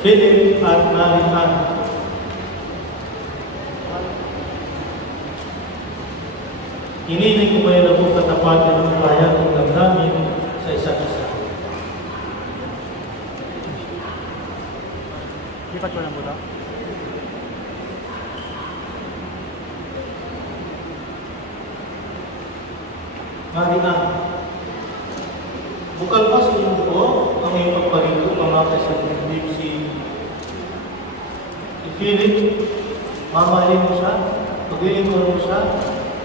Philip at Mary Ann. Hiniling ko kayo na po katapatin ng bayan ng damdamin sa isa't isa. Lipat ko lang po ito. Mary Ann, bukal pa sa iyong buo ang iyong pagpalito pamakay sa dibdib si Philip. Mamahalin mo siya, paglilingkuran mo siya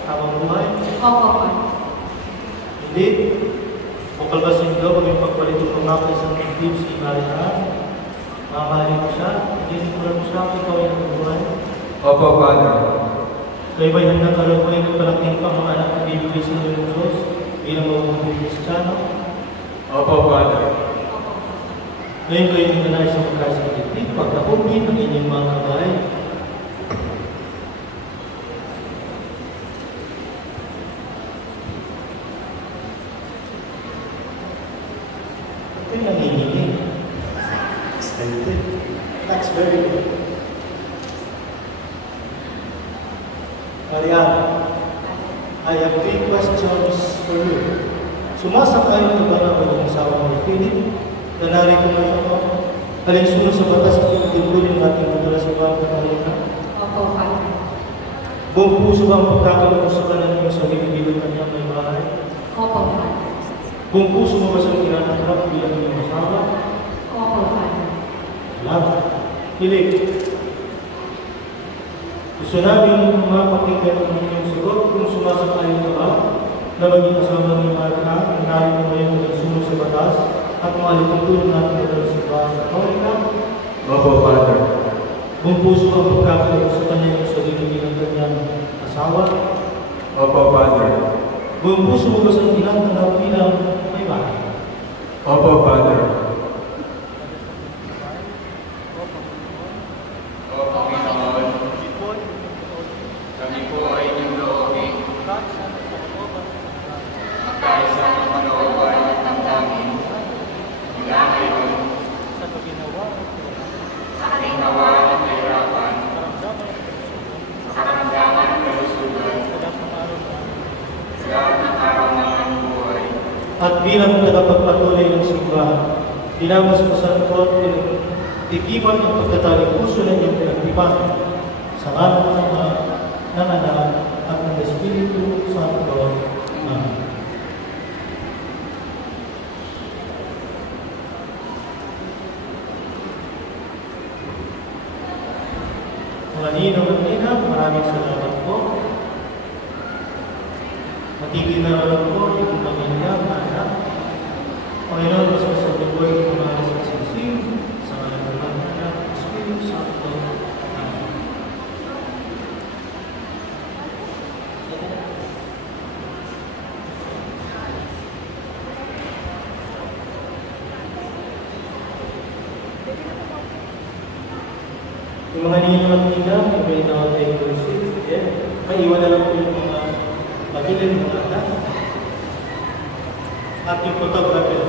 habang buhay. Opo, pa. Hindi. Bukal ba sa iyong ang iyong pagpalito pamakay sa dibdib si Mary Ann. Mamahalin mo siya, paglilingkuran mo siya habang ikaw ay buhay. Opo, Father. Kayo ba'y handang alamuin ng palaking pang mga anak na bibigay sa inyo ng Diyos bilang mabubuhay Kristiyano? Opo, Father. Ngayon kayo ninanay sa magkasintitig, pagkakumpin ng inyong mga kabay. Ito'y nanginginig. Excited. That's very good. Marian, I have 3 questions for you. Sumasang-ayon ka ba na maging asawa ni Philip? Nanari ko ngayon ako. Alinsunod sa batas at tinutulin natin mula sa mga Katolika? Opo, Father. Buong puso ba ang pagkakaloob sa kanan niyo sa ligigilan kanyang may bahay? Opo, Father. Buong puso mo ba siyang tinatanggap bilang iyong asawa? Opo, Father. Salamat. Philip, gusto namin mapakinggan ang inyong sagot kung sumasang-ayon ka ba na maging asawa ni Marta ang nari mo ngayon magsunod sa batas at malitutulong natin mula sa bahay sa Katolika? Opo, Father. Buong puso ang pagkakaloob sa kanya yung sarili ng kanyang asawa? Opo, Father. Buong puso mo ba siyang tinatanggap bilang may bahay? Opo, Father. Opo, Panginoon. Kami po ay inyong loobin. Magkaisa ng kalooban at ng daming. Mula ngayon, sa kalinawa ng kahirapan, sa karamdaman ng kalusugan, sa lahat ng araw ng aming buhay. At bilang tagapagpatuloy ng simbahan, dinamas mo sa lingkod, tigiman ang pagkataling puso na iyong pinagtipan sa ngalan ng Ama, ng Anak, at ng Espiritu Santo. Amen. Mga ninong at ninang, maraming salamat po. Matigil na lang po yung pamilya, mga anak. Panginoon, mas masabi po yung mga nagsasising sa ngalan ng Anak, Espiritu Santo. Amen. Yung mga ninyo at ninang, yung may nakatay ko maiwan na lang po yung mga magilin mga anak. At yung photographer.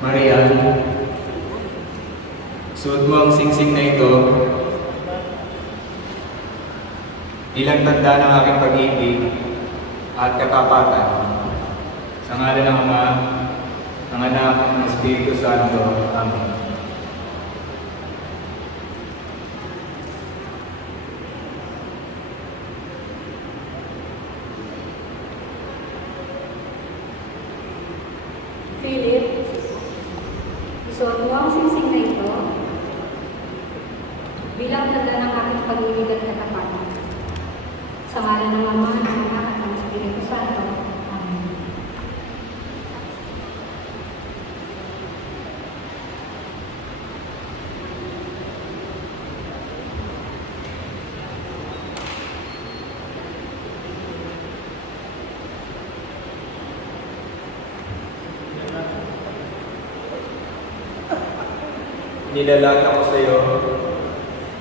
Marian, suot mo ang singsing na ito bilang tanda ng aking pag-ibig at katapatan. Sa ngalan ng Ama, ng Anak, at ng Espiritu Santo. Amen. Philip, isuot mo ang singsing na ito bilang tanda ng aking pag-ibig at katapatan. Sa ngalan ng Ama, ng Anak, at ng Espiritu Santo. Amen. inilalata ko sa iyo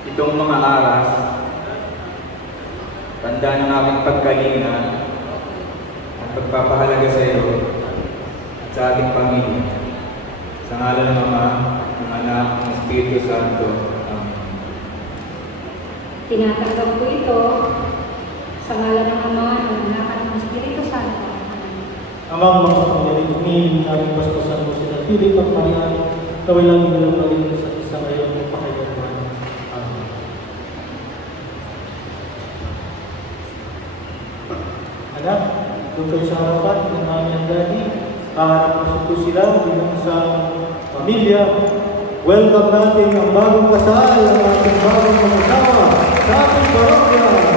itong mga aras, tanda ng aking pagkalinga at pagpapahalaga sa iyo at sa ating pamilya. Sa ngalan ng Ama, ng Anak, ng Espiritu Santo. Amen. Tinatanggap ko ito sa ngalan ng Ama, ng Anak, at ng Espiritu Santo. Amang mga pangyaring umiling namin basbasan mo sila Philip at Maria, kawilang nilang pagiging sa isa ngayon ng pakailanman. Amen. Anak, doon kayo sa harapan ng mami and daddy, kaharap po sila bilang isang pamilya. Welcome natin ang bagong kasal, ang ating bagong mag-asawa sa ating parokya.